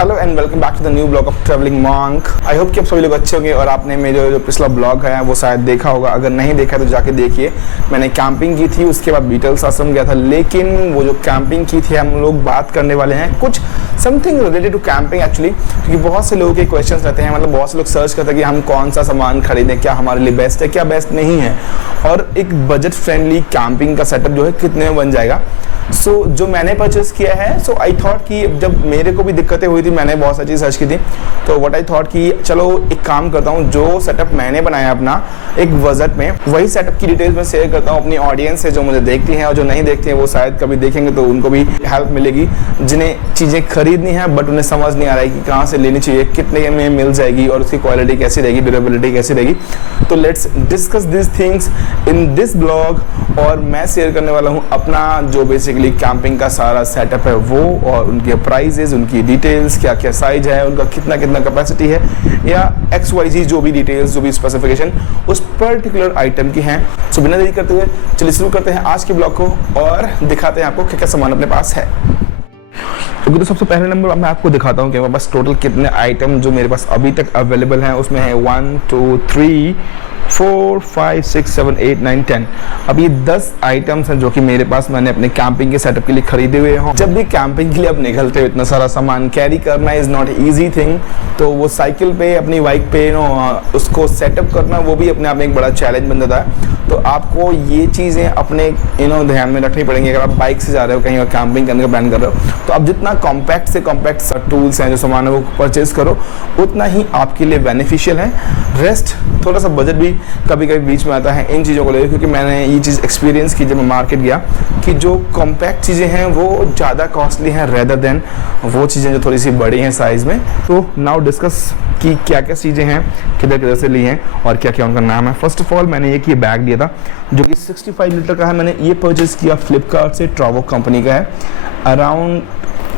Hello and welcome back to the new blog of Travelling Monk. I hope कि आप सभी लोग अच्छे होंगे और आपने मेरे जो पिछला ब्लॉग है वो शायद देखा होगा। अगर नहीं देखा तो जाके देखिए। मैंने कैंपिंग की थी, उसके बाद बीटल्स आश्रम गया था। लेकिन वो जो कैंपिंग की थी हम लोग बात करने वाले हैं कुछ something related to camping actually, क्योंकि बहुत से लोगों के क्वेश्चन रहते हैं। मतलब बहुत से लोग सर्च करते हैं कि हम कौन सा सामान खरीदें, क्या हमारे लिए बेस्ट है, क्या बेस्ट नहीं है, और एक बजट फ्रेंडली कैंपिंग का सेटअप जो है कितने में बन जाएगा। जो मैंने परचेस किया है, आई थॉट कि जब मेरे को भी दिक्कतें हुई थी, मैंने बहुत सारी चीज़ सर्च की थी, तो व्हाट आई थॉट कि चलो एक काम करता हूँ, जो सेटअप मैंने बनाया अपना एक बजट में, वही सेटअप की डिटेल्स मैं शेयर करता हूँ अपनी ऑडियंस से, जो मुझे देखती हैं और जो नहीं देखती हैं वो शायद कभी देखेंगे तो उनको भी हेल्प मिलेगी। जिन्हें चीज़ें खरीदनी है बट उन्हें समझ नहीं आ रहा है कि कहाँ से लेनी चाहिए, कितने में मिल जाएगी और उसकी क्वालिटी कैसी रहेगी, ड्यूरेबिलिटी कैसी रहेगी। तो let's discuss this things in this blog. और मैं शेयर करने वाला हूँ अपना जो बेसिकली कैंपिंग का सारा सेटअप है वो, और उनके प्राइजेज, उनकी डिटेल्स, क्या क्या साइज है, उनका कितना कितना कैपेसिटी है, या XYZ जो भी डिटेल्स, जो भी स्पेसिफिकेशन उस पर्टिकुलर आइटम की हैं। सो बिना देरी करते हुए चलिए शुरू करते हैं आज के ब्लॉग को और दिखाते हैं आपको क्या क्या सामान अपने पास है। तो सबसे पहले नंबर मैं आपको दिखाता हूँ कि मेरे पास टोटल कितने आइटम जो मेरे पास अभी तक अवेलेबल हैं। उसमें है 1 2 3 4 5 6 7 8 9 10। अब ये 10 आइटम्स हैं जो कि मेरे पास मैंने अपने कैंपिंग के सेटअप के लिए खरीदे हुए हैं। जब भी कैंपिंग के लिए आप निकलते हो, इतना सारा सामान कैरी करना इज़ नॉट ईजी थिंग। तो वो साइकिल पे, अपनी बाइक पे उसको सेटअप करना वो भी अपने आप में एक बड़ा चैलेंज बन जाता है। तो आपको ये चीज़ें अपने ध्यान में रखनी पड़ेंगी। अगर आप बाइक से जा रहे हो कहीं और कैंपिंग करने का प्लान कर रहे हो, तो आप जितना कॉम्पैक्ट से कॉम्पैक्ट टूल्स हैं, जो सामान है वो परचेज करो, उतना ही आपके लिए बेनिफिशियल है। रेस्ट थोड़ा सा बजट भी कभी कभी बीच में आता है इन चीज़ों को लेकर, क्योंकि मैंने ये चीज़ एक्सपीरियंस की जब मैं मार्केट गया कि जो कॉम्पैक्ट चीज़ें हैं वो ज़्यादा कॉस्टली हैं रेदर देन वो चीज़ें जो थोड़ी सी बड़ी हैं साइज़ में। तो नाउ डिस्कस कि क्या क्या चीज़ें हैं, किधर किधर से ली हैं और क्या क्या उनका नाम है। फर्स्ट ऑफ ऑल मैंने एक ये बैग लिया था जो कि 65 लीटर का है। मैंने ये परचेज़ किया फ्लिपकार्ट से, ट्रावो कंपनी का है। अराउंड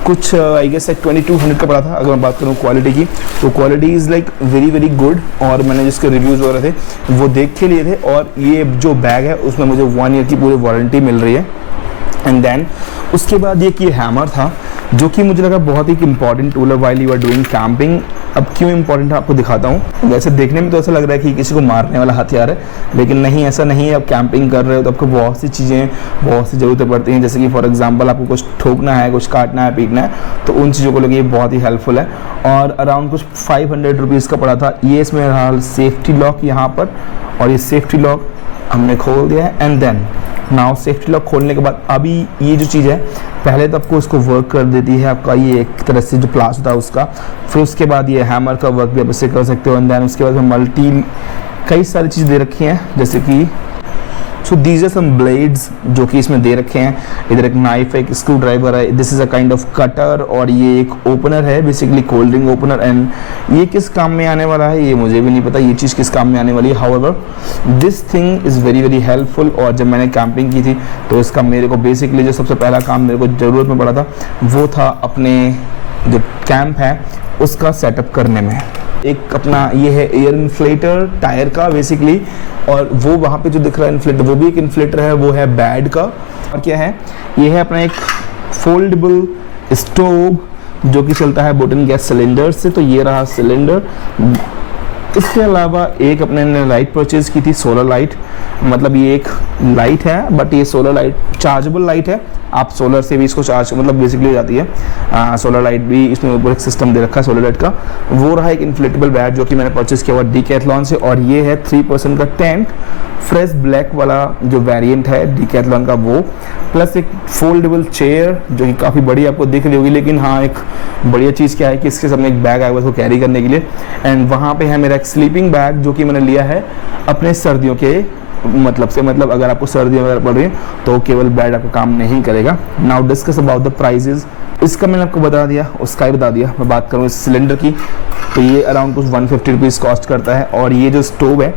कुछ आई गेस 2200 का पड़ा था। अगर मैं बात करूँ क्वालिटी की, तो quality is like very very good, और मैंने जिसके रिव्यूज़ वगैरह थे वो देख के लिए थे। और ये जो बैग है उसमें मुझे 1 ईयर की पूरी वारंटी मिल रही है। एंड देन उसके बाद ये हैमर था जो कि मुझे लगा बहुत ही इंपॉर्टेंट टूल है while you are doing camping. अब क्यों इंपॉर्टेंट है आपको दिखाता हूँ। वैसे देखने में तो ऐसा लग रहा है कि किसी को मारने वाला हथियार है, लेकिन नहीं, ऐसा नहीं है। आप कैंपिंग कर रहे हो तो आपको बहुत सी चीज़ें, बहुत सी ज़रूरतें पड़ती हैं। जैसे कि फॉर एग्जांपल आपको कुछ ठोकना है, कुछ काटना है, पीटना है, तो उन चीज़ों को लेकर ये बहुत ही हेल्पफुल है। और अराउंड कुछ 500 रुपीज़ का पड़ा था। ये इसमें रहा सेफ्टी लॉक यहाँ पर, और ये सेफ्टी लॉक हमने खोल दिया है। And then now safety lock खोलने के बाद अभी ये जो चीज़ है, पहले तो आपको इसको वर्क कर देती है आपका ये एक तरह से जो प्लास होता है उसका। फिर उसके बाद ये हैमर का वर्क भी आप इससे कर सकते हो। एंड देन उसके बाद मल्टी कई सारी चीज़ दे रखी हैं, जैसे कि so these are some blades जो कि इसमें दे रखे हैं। इधर एक नाइफ है, एक स्क्रू ड्राइवर है, this is a kind off cutter, और ये एक ओपनर है, basically cold drink opener. And ये किस काम में आने वाला है ये मुझे भी नहीं पता, ये चीज़ किस काम में आने वाली है। However this thing is very very helpful. और जब मैंने कैंपिंग की थी तो इसका मेरे को बेसिकली जो सबसे पहला काम मेरे को ज़रूरत में पड़ा था वो था अपने जो कैंप है उसका सेटअप करने में। एक अपना ये है एयर इन्फ्लेटर टायर का बेसिकली, और वो वहाँ पे जो दिख रहा है इन्फ्लेटर वो भी एक इन्फ्लेटर है, वो है बैड का। और क्या है, ये है अपना एक फोल्डेबल स्टोव जो कि चलता है बोटन गैस सिलेंडर से। तो ये रहा सिलेंडर। इसके अलावा एक अपने ने लाइट परचेज की थी, सोलर लाइट। मतलब ये एक लाइट है बट ये सोलर लाइट चार्जेबल लाइट है। आप सोलर से भी इसको चार्ज मतलब बेसिकली हो जाती है। सोलर लाइट भी इसमें ऊपर एक सिस्टम दे रखा है सोलर लाइट का। वो रहा एक इन्फ्लेटेबल बैट जो कि मैंने परचेज किया हुआ डीकैथलॉन से। और ये है 3% का टेंट, फ्रेश ब्लैक वाला जो वेरिएंट है डीकैथलॉन का वो, प्लस एक फोल्डेबल चेयर जो कि काफ़ी बड़ी आपको दिख रही होगी। लेकिन हाँ, एक बढ़िया चीज़ क्या है कि इसके सामने एक बैग आया हुआ है उसको कैरी करने के लिए। एंड वहाँ पे है मेरा एक स्लीपिंग बैग जो कि मैंने लिया है अपने सर्दियों के मतलब अगर आपको सर्दी वगैरह पड़ रही है तो केवल बेड आपका काम नहीं करेगा। Now discuss about the prices. इसका मैंने आपको बता दिया, उसका ही बता दिया। मैं बात करूँ इस सिलेंडर की, तो ये अराउंड कुछ 150 रुपीज़ कॉस्ट करता है। और ये जो स्टोव है,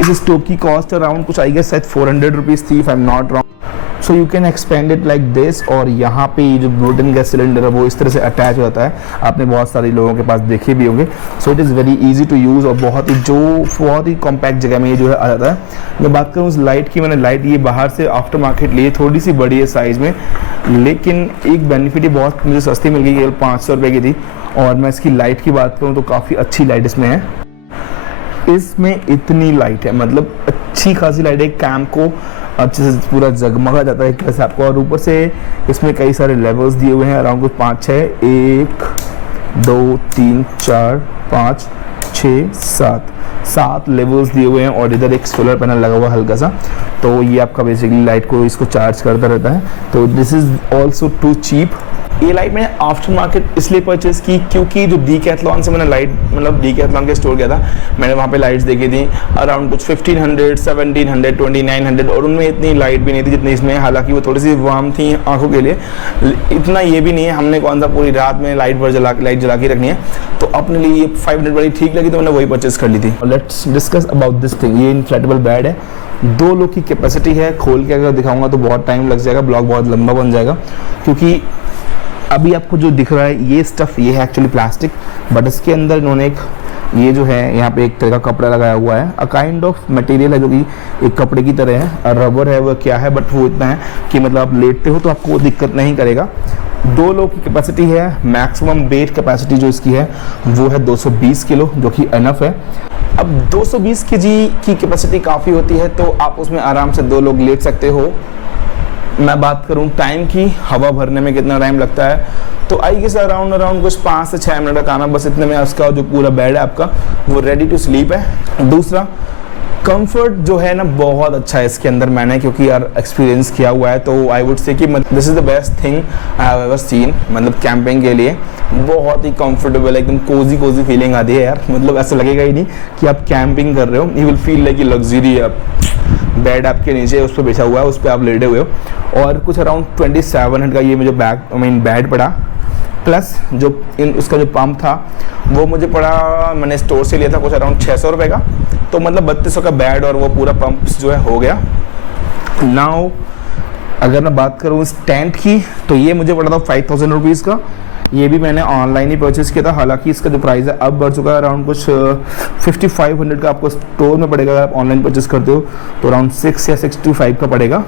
इस स्टोव की कॉस्ट अराउंड कुछ आई गेस शायद 400 रुपीज़ थी, if I am not wrong. So you can expand it like this. और यहाँ पे ये जो बोटन गैस सिलेंडर है वो इस तरह से अटैच हो जाता है, आपने बहुत सारे लोगों के पास देखे भी होंगे। So it is very easy to use, और बहुत ही कॉम्पैक्ट जगह में ये जो है आ जाता है। मैं बात करूँ उस लाइट की, मैंने लाइट ये बाहर से आफ्टर मार्केट ली, थोड़ी सी बड़ी है साइज़ में, लेकिन एक बेनिफिट ये बहुत मुझे सस्ती मिल गई, केवल 500 रुपये की थी। और मैं इसकी लाइट की बात करूँ तो काफ़ी अच्छी लाइट इसमें है। इसमें इतनी लाइट है, मतलब अच्छी खासी लाइट है, कैंप को अच्छे से पूरा जगमगा जाता है कैसे आपको। और ऊपर से इसमें कई सारे लेवल्स दिए हुए हैं, अराउंड कुछ 5 6 1 2 3 4 5 6 7 लेवल्स दिए हुए हैं। और इधर एक सोलर पैनल लगा हुआ है हल्का सा, तो ये आपका बेसिकली लाइट को इसको चार्ज करता रहता है। तो this is also too cheap. ये लाइट मैंने आफ्टर मार्केट इसलिए परचेज़ की क्योंकि जो डीकैथलॉन से मैंने लाइट, मतलब डीकैथलॉन के स्टोर गया था, मैंने वहाँ पे लाइट्स देखी थी अराउंड कुछ 1500 1700 2900, और उनमें इतनी लाइट भी नहीं थी जितनी इसमें। हालांकि वो थोड़ी सी वार्म थी आंखों के लिए, इतना ये भी नहीं है हमने कौन सा पूरी रात में लाइट जला के रखनी है। तो अपने लिए ये 500 वाली ठीक लगी तो मैंने वही परचेज़ कर ली थी। Let's discuss about this thing. ये इन्फ्लेटेबल बेड है, 2 लोग की कैपेसिटी है। खोल के अगर दिखाऊंगा तो बहुत टाइम लग जाएगा, ब्लॉग बहुत लंबा बन जाएगा, क्योंकि अभी आपको जो दिख रहा है ये स्टफ़ ये है एक्चुअली प्लास्टिक, बट इसके अंदर इन्होंने एक ये जो है यहाँ पे एक तरह का कपड़ा लगाया हुआ है, अ काइंड ऑफ मटेरियल है जो कि एक कपड़े की तरह है, रबर है वो क्या है, बट वो इतना है कि मतलब आप लेटते हो तो आपको वो दिक्कत नहीं करेगा। 2 लोग की कैपेसिटी है। मैक्सिमम वेट कैपेसिटी जो इसकी है वो है 220 किलो, जो कि इनफ है। अब 220 केजी की कैपेसिटी काफ़ी होती है, तो आप उसमें आराम से 2 लोग लेट सकते हो। मैं बात करूं टाइम की, हवा भरने में कितना टाइम लगता है, तो आई गेस अराउंड कुछ 5 से 6 मिनट का काम है, बस इतने में उसका जो पूरा बेड है आपका वो रेडी टू स्लीप है। दूसरा, कंफर्ट जो है ना बहुत अच्छा है इसके अंदर, मैंने क्योंकि यार एक्सपीरियंस किया हुआ है, तो आई वुड से कि this is the best thing I have ever seen. मतलब कैंपिंग के लिए बहुत ही कंफर्टेबल है, एकदम कोजी फीलिंग आती है यार। मतलब ऐसा लगेगा ही नहीं कि आप कैंपिंग कर रहे हो, you will feel like luxury है। बेड आपके नीचे उस पर बिछा हुआ है, उस पर आप लेटे हुए हो। और कुछ अराउंड 2700 का ये मुझे बेड पड़ा, प्लस जो उसका जो पंप था वो मुझे पड़ा, मैंने स्टोर से लिया था कुछ अराउंड 600 रुपये का, तो मतलब 3200 का बेड और वो पूरा पंप जो है हो गया। नाउ अगर मैं बात करूँ इस टेंट की, तो ये मुझे पड़ा था 5000 रुपीज़ का। ये भी मैंने ऑनलाइन ही परचेज़ किया था, हालांकि इसका जो प्राइस है अब बढ़ चुका है, अराउंड कुछ 5500 का आपको स्टोर में पड़ेगा। अगर आप ऑनलाइन परचेज़ करते हो तो अराउंड 6 या 65 का पड़ेगा।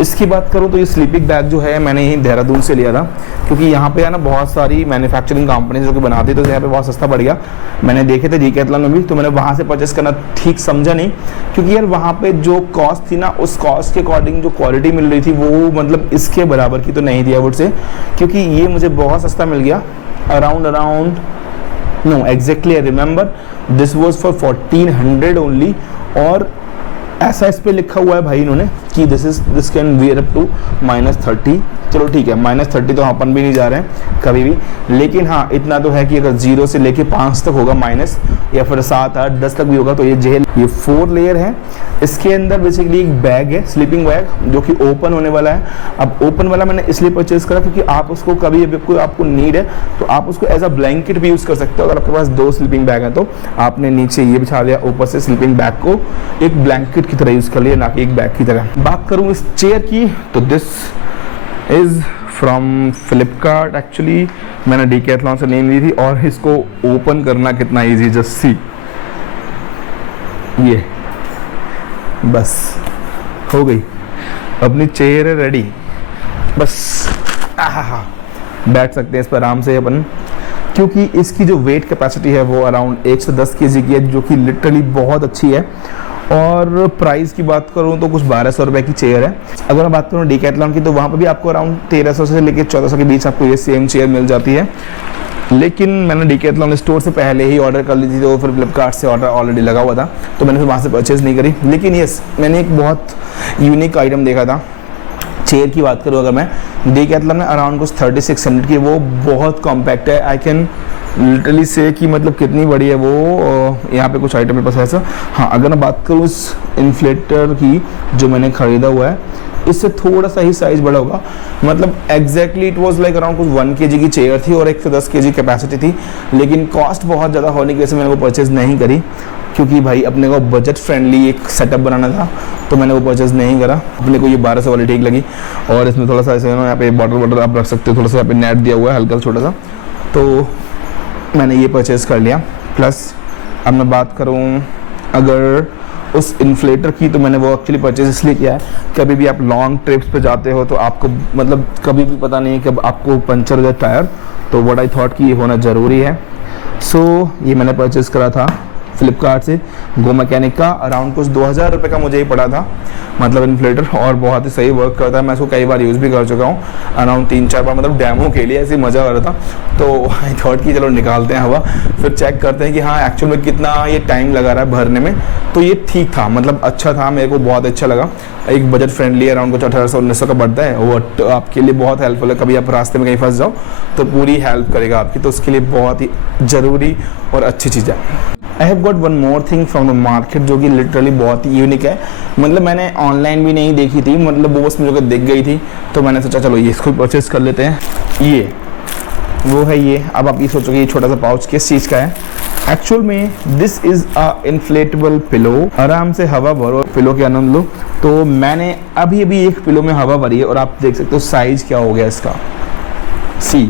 इसकी बात करूँ तो ये स्लीपिंग बैग जो है मैंने यहीं देहरादून से लिया था, क्योंकि यहाँ पे है ना बहुत सारी मैन्युफैक्चरिंग कंपनी जो कि बनाती है, तो यहाँ पे बहुत सस्ता पड़ गया। मैंने देखे थे डीकैथलॉन में भी, तो मैंने वहाँ से परचेस करना ठीक समझा नहीं, क्योंकि यार वहाँ पे जो कॉस्ट थी ना, उस कॉस्ट के अकॉर्डिंग जो क्वालिटी मिल रही थी वो मतलब इसके बराबर की तो नहीं थी आई वुड से, क्योंकि ये मुझे बहुत सस्ता मिल गया। Around know exactly I remember this was for 1400 only. और ऐसा इस पे लिखा हुआ है भाई इन्होंने कि this can wear up to -30। चलो ठीक है, -30 तो अपन भी नहीं जा रहे हैं कभी भी, लेकिन हाँ इतना तो है कि अगर 0 से लेके 5 तक होगा माइनस, या फिर 7 8 10 तक भी होगा, तो ये 4 लेयर है। इसके अंदर बेसिकली एक बैग है, स्लीपिंग बैग, जो कि ओपन होने वाला है। अब ओपन वाला मैंने इसलिए परचेज करा क्योंकि आप उसको कभी कोई आपको नीड है तो आप उसको एज अ ब्लैंकेट भी यूज़ कर सकते हो। अगर आपके पास 2 स्लीपिंग बैग हैं तो आपने नीचे ये बिछा दिया, ऊपर से स्लीपिंग बैग को एक ब्लैंकेट की तरह यूज़ कर लिया, ना कि एक बैग की तरह। बात करूँ इस चेयर की, तो this is from Flipkart. Actually मैंने डीकैथलॉन से नहीं ली थी, और इसको ओपन करना कितना ईजी, जस्ट सी, ये बस हो गई अपनी चेयर है रेडी, बस बैठ सकते हैं इस पर आराम से अपन, क्योंकि इसकी जो वेट कैपेसिटी है वो अराउंड 110 kg की है, जो कि लिटरली बहुत अच्छी है। और प्राइस की बात करूँ तो कुछ 1200 रुपये की चेयर है। अगर मैं बात करूँ डीकैथलॉन की, तो वहाँ पे भी आपको अराउंड 1300 से लेकर 1400 के बीच आपको ये सेम चेयर मिल जाती है। लेकिन मैंने डीकैथलॉन स्टोर से पहले ही ऑर्डर कर ली थी, तो फिर फ्लिपकार्ट से ऑर्डर ऑलरेडी लगा हुआ था, तो मैंने फिर वहाँ से परचेज़ नहीं करी। लेकिन यस, मैंने एक बहुत यूनिक आइटम देखा था। चेयर की बात करूँ अगर मैं, डीकैथलॉन में अराउंड कुछ 3600 की, वो बहुत कॉम्पैक्ट है। आई कैन लिटरली से कि मतलब कितनी बड़ी है वो। यहाँ पे कुछ आइटम मेरे पास है ऐसा। हाँ, अगर मैं बात करूँ इस इन्फ्लेटर की जो मैंने ख़रीदा हुआ है, इससे थोड़ा सा ही साइज़ बड़ा होगा, मतलब exactly it was like around कुछ 1 kg की चेयर थी और 110 kg कैपेसिटी थी। लेकिन कॉस्ट बहुत ज़्यादा होने की वजह से मैंने वो परचेज़ नहीं करी, क्योंकि भाई अपने को बजट फ्रेंडली एक सेटअप बनाना था, तो मैंने वो परचेज़ नहीं करा। अपने को ये 1200 वाली ठीक लगी। और इसमें थोड़ा सा ऐसे यहाँ पे बॉटल आप रख सकते हो, थोड़ा सा यहाँ पे नेट दिया हुआ है हल्का सा छोटा सा, तो मैंने ये परचेज़ कर लिया। प्लस अब मैं बात करूँ अगर उस इन्फ्लेटर की, तो मैंने वो एक्चुअली परचेज़ इसलिए किया है, कभी भी आप लॉन्ग ट्रिप्स पे जाते हो तो आपको मतलब कभी भी पता नहीं है कि आपको पंचर हो जाए टायर, तो व्हाट आई थॉट कि ये होना ज़रूरी है। सो ये मैंने परचेस करा था फ्लिपकार्ट से गो मैकेनिक का, अराउंड कुछ 2000 रुपये का मुझे ही पड़ा था, मतलब इन्फ्लेटर, और बहुत ही सही वर्क करता है। मैं इसको कई बार यूज़ भी कर चुका हूँ, अराउंड 3-4 बार, मतलब डेमो के लिए, ऐसे मज़ा आ रहा था। तो आई थॉट कि चलो निकालते हैं हवा, फिर चेक करते हैं कि हाँ एक्चुअल में कितना ये टाइम लगा रहा है भरने में। तो ये ठीक था, मतलब अच्छा था, मेरे को बहुत अच्छा लगा। एक बजट फ्रेंडली, अराउंड कुछ 1800-1900 का पड़ता है, वो आपके लिए बहुत हेल्पफुल है। कभी आप रास्ते में कहीं फंस जाओ तो पूरी हेल्प करेगा आपकी, तो उसके लिए बहुत ही ज़रूरी और अच्छी चीज़ है। I have got one more thing from the market जो कि लिटरली बहुत ही यूनिक है, मतलब मैंने ऑनलाइन भी नहीं देखी थी, मतलब वो बस मुझे दिख गई थी, तो मैंने सोचा चलो ये इसको परचेस कर लेते हैं। ये वो है ये। अब आप ये सोचोगे ये छोटा सा पाउच किस चीज़ का है। एक्चुअल में this is a inflatable pillow, आराम से हवा भरो, पिलो के आनंद लो। तो मैंने अभी अभी एक पिलो में हवा भरी है और आप देख सकते हो साइज़ क्या हो गया इसका। सी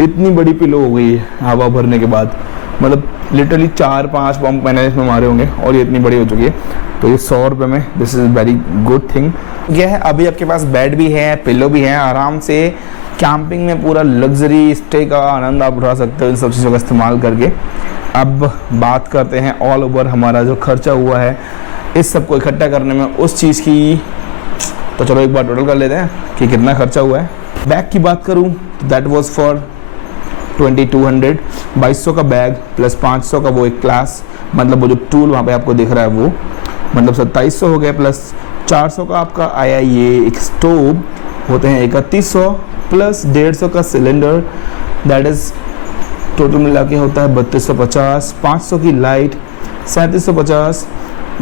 इतनी बड़ी पिलो हो गई है हवा भरने के बाद, मतलब लिटरली 4-5 पंप मैंने इसमें मारे होंगे और ये इतनी बड़ी हो चुकी है। तो ये 100 रुपये में this is very good thing. यह है अभी आपके पास बेड भी है, पिलो भी है, आराम से कैंपिंग में पूरा लग्जरी स्टे का आनंद आप उठा सकते हो इन सब चीज़ों का इस्तेमाल करके। अब बात करते हैं ऑल ओवर हमारा जो खर्चा हुआ है इस सब को इकट्ठा करने में उस चीज़ की, तो चलो एक बार टोटल कर लेते हैं कि कितना खर्चा हुआ है। बैग की बात करूँ तो दैट वॉज फॉर 2200, 2200 का बैग प्लस 500 का वो एक क्लास, मतलब वो जो टूल वहाँ पे आपको दिख रहा है वो, मतलब 2700 हो गया, प्लस 400 का आपका आया ये एक स्टोव, होते हैं 3100, प्लस 150 का सिलेंडर, दैट इज़ टोटल मिला के होता है 3250, 500 की लाइट 3750,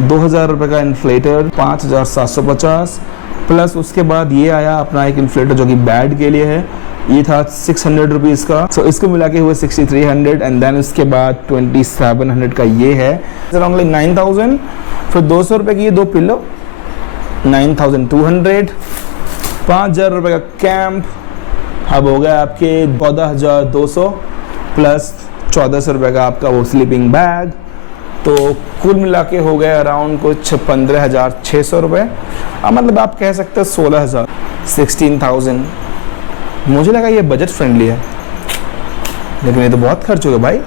2000 रुपये का इन्फ्लेटर 5750, प्लस उसके बाद ये आया अपना एक इन्फ्लेटर जो कि बेड के लिए है, ये था 600 रुपीज़ का। सो इसको मिला के हुए 6300, एंड देन उसके बाद 2700 का ये है, अराउंड लाइक 9000। फिर 200 रुपये की ये 2 पिलो 9200, 5000 रुपये का कैंप, अब हो गया आपके 14200, प्लस 1400 रुपये का आपका वो स्लीपिंग बैग। तो कुल मिला के हो गया अराउंड कुछ 15600 रुपये, मतलब आप कह सकते हैं 16000, 16000। मुझे लगा ये बजट फ्रेंडली है, लेकिन ये तो बहुत खर्च हो गया भाई।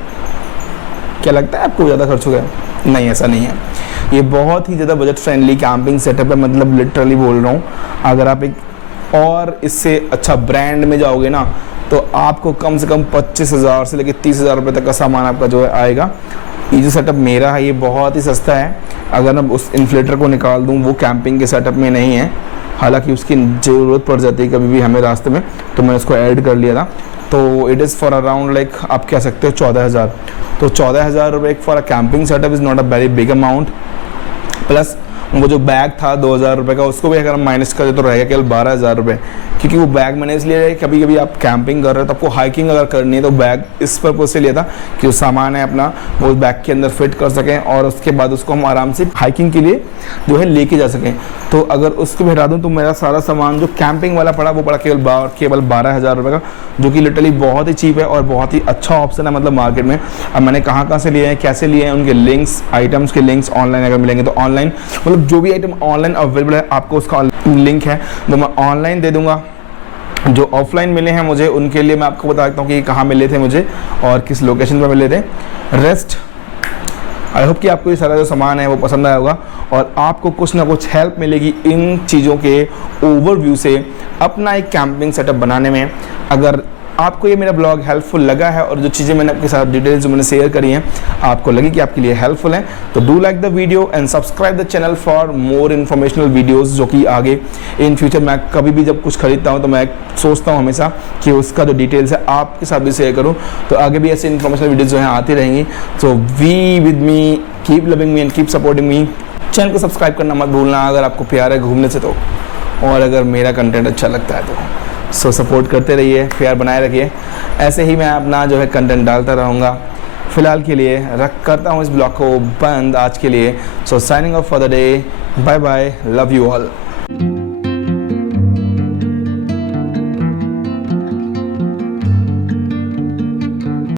क्या लगता है आपको ज़्यादा खर्च हो गया? नहीं, ऐसा नहीं है, ये बहुत ही ज़्यादा बजट फ्रेंडली कैंपिंग सेटअप है, मतलब लिटरली बोल रहा हूँ। अगर आप एक और इससे अच्छा ब्रांड में जाओगे ना तो आपको कम से कम 25,000 से लेकर 30,000 रुपये तक का सामान आपका जो है आएगा। ये जो सेटअप मेरा है ये बहुत ही सस्ता है, अगर मैं उस इन्फ्लेटर को निकाल दूँ वो कैंपिंग के सेटअप में नहीं है, हालांकि उसकी ज़रूरत पड़ जाती है कभी भी हमें रास्ते में, तो मैंने उसको ऐड कर लिया था। तो it is for around like आप कह सकते हो 14000। तो 14000 रुपये for a camping setup is not a very big amount. Plus वो जो बैग था 2000 रुपये का, उसको भी अगर हम माइनस करें तो रहेगा केवल 12000 रुपये, क्योंकि वो बैग मैंने इसलिए लिया कभी कभी आप कैंपिंग कर रहे हो तो आपको हाइकिंग अगर करनी है तो बैग इस पर्पज से लिया था कि जो सामान है अपना वो उस बैग के अंदर फिट कर सकें और उसके बाद उसको हम आराम से हाइकिंग के लिए जो है लेके जा सकें। तो अगर उसको भी हटा दूँ तो मेरा सारा सामान जो कैंपिंग वाला पड़ा वो पड़ा केवल 12000 रुपये का, जो कि लिटरली बहुत ही चीप है और बहुत ही अच्छा ऑप्शन है मतलब मार्केट में। अब मैंने कहाँ से लिए हैं, कैसे लिए हैं, उनके लिंक्स, आइटम्स के लिंक्स ऑनलाइन अगर मिलेंगे तो ऑनलाइन, मतलब जो भी आइटम ऑनलाइन अवेलेबल है आपको उसका लिंक है वो मैं ऑनलाइन दे दूंगा। जो ऑफलाइन मिले हैं मुझे उनके लिए मैं आपको बता देता हूँ कि कहाँ मिले थे मुझे और किस लोकेशन पर मिले थे। रेस्ट आई होप कि आपको ये सारा जो सामान है वो पसंद आया होगा और आपको कुछ ना कुछ हेल्प मिलेगी इन चीज़ों के ओवरव्यू से अपना एक कैंपिंग सेटअप बनाने में। अगर आपको ये मेरा ब्लॉग हेल्पफुल लगा है और जो चीज़ें मैंने आपके साथ डिटेल्स जो मैंने शेयर करी हैं आपको लगी कि आपके लिए हेल्पफुल हैं, तो do like the video and subscribe the channel for more informational videos, जो कि आगे इन फ्यूचर मैं कभी भी जब कुछ खरीदता हूं तो मैं सोचता हूं हमेशा कि उसका जो डिटेल्स है आपके साथ भी शेयर करूं, तो आगे भी ऐसे इन्फॉर्मेशनल वीडियोज़ जो हैं आती रहेंगी। So we with me, keep loving me and keep supporting me. Channel को सब्सक्राइब करना मत भूलना अगर आपको प्यार है घूमने से तो, और अगर मेरा कंटेंट अच्छा लगता है तो सो सपोर्ट करते रहिए, प्यार बनाए रखिए। ऐसे ही मैं अपना जो है कंटेंट डालता रहूँगा। फ़िलहाल के लिए करता हूँ इस ब्लॉग को बंद आज के लिए। So signing off for the day, bye bye, love you all.